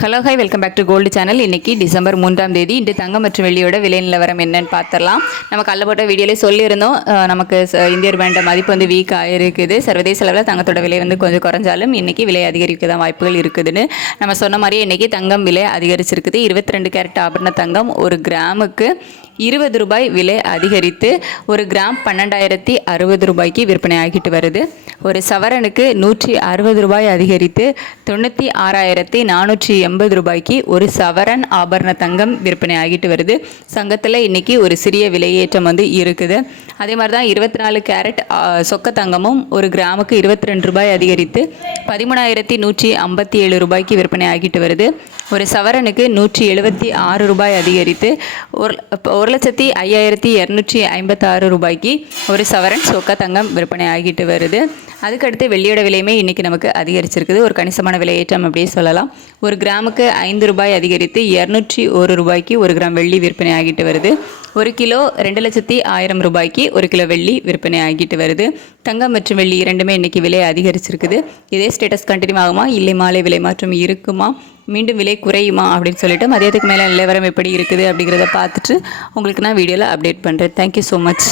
Hello hi welcome back to gold channel. இன்றைக்கி December 3ஆம் தேதி. இன்று தங்கம் மற்றும் வெள்ளியோட விலை நிலவரம் என்னன்னு பார்த்துடலாம். நம்ம கல்ல போட்ட வீடியோலே சொல்லியிருந்தோம், நமக்கு இந்திய ரூபாயோட மதிப்பு வந்து வீக் ஆகிருக்குது. சர்வதேச அளவில் தங்கத்தோட விலை வந்து கொஞ்சம் குறைஞ்சாலும் இன்றைக்கி விலை அதிகரிக்க தான் வாய்ப்புகள் இருக்குதுன்னு நம்ம சொன்ன மாதிரியே இன்றைக்கி தங்கம் விலை அதிகரிச்சிருக்குது. 22 கேரட் ஆபரண தங்கம் ஒரு கிராமுக்கு 20 ரூபாய் விலை அதிகரித்து ஒரு கிராம் 12,060 ரூபாய்க்கு விற்பனை ஆகிட்டு வருது. ஒரு சவரனுக்கு 160 ரூபாய் அதிகரித்து 96,480 ரூபாய்க்கு ஒரு சவரன் ஆபரண தங்கம் விற்பனை ஆகிட்டு வருது. சங்கத்தில் இன்னைக்கு ஒரு சிறிய விலையேற்றம் வந்து இருக்குது. அதே மாதிரி தான் 24 கேரட் சொக்க தங்கமும் ஒரு கிராமுக்கு 22 ரூபாய் அதிகரித்து 13,157 ரூபாய்க்கு விற்பனை ஆகிட்டு வருது. ஒரு சவரனுக்கு 176 ரூபாய் அதிகரித்து 1,05,256 ரூபாய்க்கு ஒரு சவரன் சொக்க தங்கம் விற்பனை ஆகிட்டு வருது. அதுக்கடுத்து வெள்ளியோட விலையுமே இன்றைக்கி நமக்கு அதிகரிச்சிருக்குது. ஒரு கணிசமான விலையேற்றம் அப்படியே சொல்லலாம். ஒரு கிராமுக்கு 5 ரூபாய் அதிகரித்து 201 ரூபாய்க்கு ஒரு கிராம் வெள்ளி விற்பனை ஆகிட்டு வருது. ஒரு கிலோ 2,01,000 ரூபாய்க்கு ஒரு கிலோ வெள்ளி விற்பனை ஆகிட்டு வருது. தங்கம் மற்றும் வெள்ளி இரண்டுமே இன்றைக்கி விலை அதிகரிச்சிருக்குது. இதே ஸ்டேட்டஸ் கண்டினியூ ஆகுமா, இல்லை மாலை விலை மாற்றம் இருக்குமா, மீண்டும் விலை குறையுமா அப்படின்னு சொல்லிட்டு மதியத்துக்கு மேலே நிலவரம் எப்படி இருக்குது அப்படிங்கிறத பார்த்துட்டு உங்களுக்கு நான் வீடியோவில் அப்டேட் பண்ணுறேன். Thank you so much.